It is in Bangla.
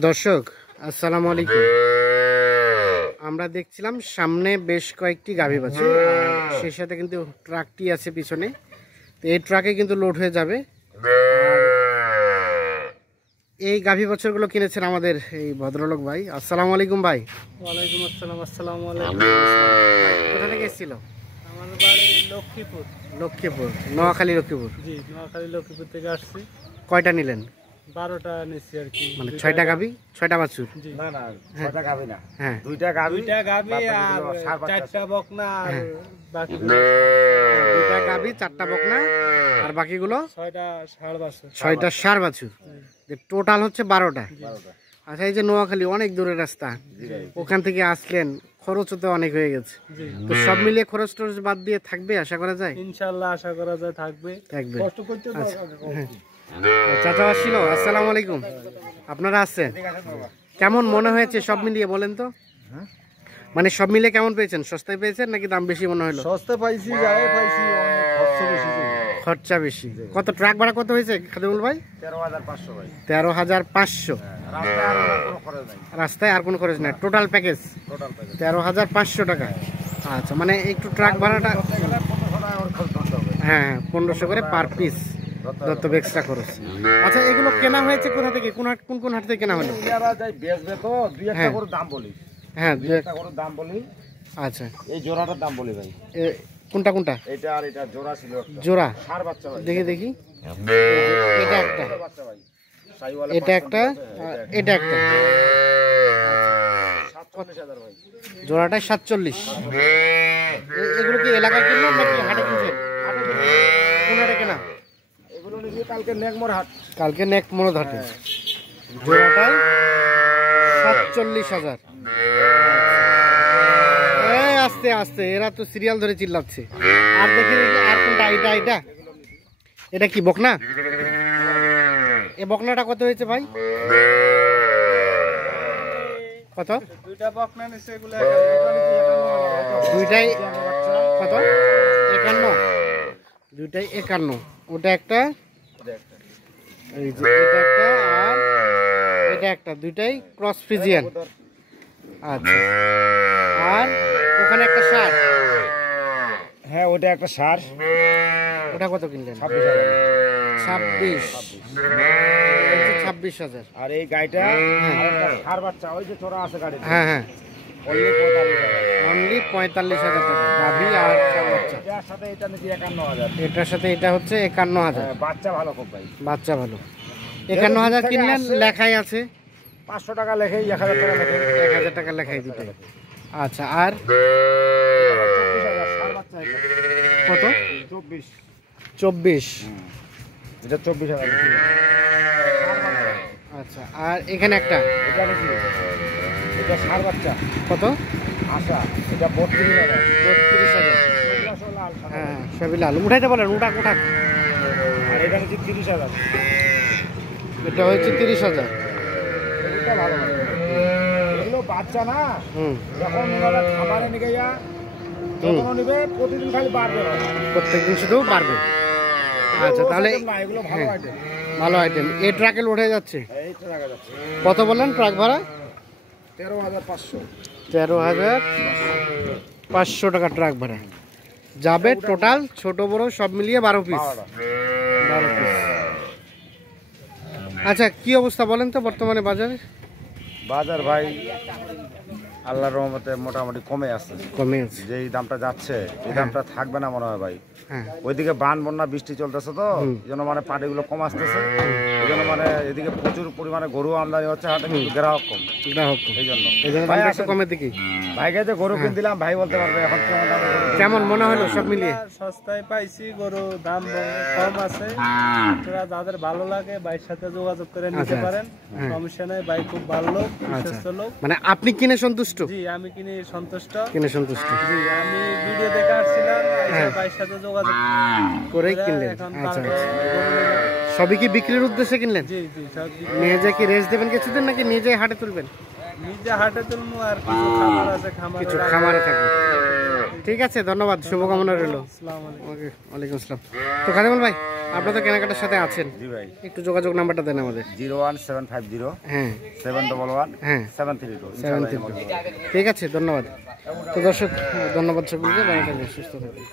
দর্শক আসসালামু আলাইকুম। আমরা দেখছিলাম সামনে বেশ কয়েকটি গাভী বাছুর, সেই সাথে কিন্তু ট্রাকটি আছে পিছনে। তো এই ট্রাকে কিন্তু লোড হয়ে যাবে। এই গাভী বাছুরগুলো কিনেছেন আমাদের এই ভদ্রলোক ভাই। আসসালামু আলাইকুম ভাই। ওয়ালাইকুম আসসালাম। আসসালামু আলাইকুম। কোথা থেকে এসেছিল? আমাদের বাড়ি লক্ষ্মীপুর। লক্ষ্মীপুর, নোয়াখালী লক্ষ্মীপুর। জি, নোয়াখালী লক্ষ্মীপুর থেকে আসছি। কয়টা নিলেন? 12টা নিচ্ছি আর কি। মানে 6টা গাভী, 6টা বাছুর? না না 6টা গাভী না, হ্যাঁ, দুইটা গাভী আর 4টা বকনা আর বাকি 2টা গাভী, 4টা বকনা আর বাকিগুলো 6টা ষাঁড় বাছুর। 6টা ষাঁড় বাছুর। টোটাল হচ্ছে 12টা। আচ্ছা, এই যে নোয়াখালী অনেক দূরের রাস্তা, ওখান থেকে আসলেন, খরচও তো অনেক হয়ে গেছে। তো সব মিলিয়ে খরচ টরচ বাদ দিয়ে থাকবে আশা করা যায়? ইনশাআল্লাহ আশা করা যায় থাকবে। কষ্ট করতে চাচা আসছিল। আসসালামু আলাইকুম। আপনারা আসছেন, কেমন মনে হয়েছে সব মিলিয়ে বলেন তো? মানে সব মিলিয়ে কেমন পেয়েছেন? সস্তায় পেয়েছেন নাকি দাম বেশি মনে হলো? সস্তা পাইছি, যাই পাইছি, অনেক খরচা বেশি। খরচা বেশি। কত ট্রাক ভাড়া কত হয়েছে খাদিমুল ভাই? 13,500 ভাই। 13,500। রাস্তায় আর কোনো খরচ নেই, টোটাল প্যাকেজ 13,500 টাকা। আচ্ছা, মানে একটু ট্রাক ভাড়াটা, হ্যাঁ 1500 করে পার পিস যত এক্সট্রা খরচ। আচ্ছা, এগুলো কেনা হয়েছে কোথা থেকে? কোন কোন হাট থেকে কেনা হলো? যারা যাই বেচবে তো দুই একটা করে দাম বলি। হ্যাঁ, দুই একটা করে দাম বলি। আচ্ছা, এই জোড়াটার দাম বলি ভাই। কোনটা কোনটা? এটা আর এটা জোড়া ছিল একটা। জোড়া? ষাঁড় বাচ্চা ভাই। দেখি দেখি। এটা একটা, বাচ্চা ভাই। সাইওয়ালা এটা একটা, এটা একটা। 47,000 ভাই। জোড়াটা 47। এগুলো কি এলাকায় কিনলেন নাকি হাটে কিনছেন? কোন হাটে কেনা? এগুলো নিয়ে কালকে নেকমোর হাট। কালকে নেকমোর হাটে। জোড়াটাই 47,000। আস্তে আস্তে, এরা তো সিরিয়াল ধরে চিল্লাচ্ছে। আর দেখি আর কোনটা? এটা এটা কি বকনা? এই বকনাটা কত হয়েছে ভাই? কত? দুইটা বকনা নিছে, এগুলো দুইটাই কত? 51। দুইটাই 51। ওটা একটা, এই যে এটা একটা, আর এটা একটা, দুইটাই ক্রস ফ্রিজিয়ান। আচ্ছা, আর ওখানে একটা ষাঁড়। হ্যাঁ, ওটা একটা ষাঁড়। ওটা কত কিনলেন? 26,000। আর এই গাড়িটা ষাঁড় বাচ্চা, ওই যে চোরা আছে গাড়ি। হ্যাঁ হ্যাঁ, অনলি 45,000 টাকা গাভী আর ষাঁড় বাচ্চা। এটার সাথে এটা নাকি 51,000। এটার সাথে এটা হচ্ছে 51,000। বাচ্চা ভালো খুব ভাই, বাচ্চা ভালো। 51,000 কিনলেন, লেখাই আছে 500 টাকা লেখে, 1,000 টাকা লেখে, 1,000 টাকা লেখাই দিতে। আচ্ছা, আর 24,000 ষাঁড় বাচ্চা। কত? 24। এটা 24,000। আচ্ছা, আর এখানে একটা, এটা নাকি এটা ষাঁড় বাচ্চা। কত? আশা, এটা 32,000। 32,000। লাল। হ্যাঁ, সবই লাল। উঠাইতে বলেন, উঠাক। আর এটা নাকি 30,000। এটা হচ্ছে 30,000। এটা ভালো ভালো। এগুলো বাচ্চা না, হুম, যখন ওরা খাবারে নিয়ে গিয়া যখন নিবে প্রতিদিন খালি বাড়বে, প্রত্যেকদিন শুধু বাড়বে। আচ্ছা, তাহলে এগুলো ভালো আইটেম। ভালো আইটেম। এই ট্রাকে লোড হয়ে যাচ্ছে। এইটা রাখা যাচ্ছে। কত বললেন ট্রাক ভাড়া? 13,500। 13,500 টাকা ট্রাক ভাড়া যাবে। টোটাল ছোট বড় সব মিলিয়ে 12 পিস। 12 পিস। আচ্ছা, কি অবস্থা বলেন তো বর্তমানে বাজারে? বাজার ভাই আল্লাহর রহমতে মোটামুটি কমে আছে। কমে আছে। যেই দামটা যাচ্ছে এই দামটা থাকবে না মনে হয় ভাই। হ্যাঁ, ওইদিকে বান বন্যা বৃষ্টি চলতেছে তো, এই জন্য মানে পাটিগুলো কম আসতেছে। এই জন্য মানে এদিকে প্রচুর পরিমাণে গরু আমদানি হচ্ছে, হাটে কিন্তু গ্রাহক কম। গ্রাহক কম। এই জন্য দামটা একটু কমের দিকে। ভাইকে যে গরু কিনে দিলাম, ভাই বলতে পারবে এখন কেমন দামে গরু। কেমন মনে হলো সব মিলিয়ে? সস্তায় পাইছি, গরু দাম কম আছে। আপনারা যাদের ভালো লাগে ভাইয়ের সাথে যোগাযোগ করে নিতে পারেন, সমস্যা নেই। ভাই খুব ভালো লোক, বিশ্বস্ত লোক। মানে আপনি কিনে সন্তুষ্ট? জি, আমি কিনে সন্তুষ্ট। কিনে সন্তুষ্ট। জি, আমি ভিডিও দেখে আসছিলাম, ভাইয়ের সাথে যোগাযোগ করে কিনলেন। আচ্ছা, সবই কি বিক্রির উদ্দেশ্যে কিনলেন? জি জি, সব নিয়ে যায় কি রেস্ট দেবেন কিছুদিন নাকি নিয়ে যায় হাটে তুলবেন? নিজে হাটে তুলবো, আর কিছু খামার আছে, কিছু খামারে থাকবে। ঠিক আছে, ধন্যবাদ, শুভকামনা রইল। আসসালামু আলাইকুম। ওকে, ওয়ালাইকুম আসসালাম। তো কাদেমুল ভাই, আপনার তো কেনাকাটার সাথে আছেন, জি ভাই, একটু যোগাযোগ নাম্বারটা দেন আমাদের। 01750 হ্যাঁ 711 হ্যাঁ 732। 732। ঠিক আছে, ধন্যবাদ। তো দর্শক, ধন্যবাদ সকলকে, ভালো থাকবেন, সুস্থ থাকবেন।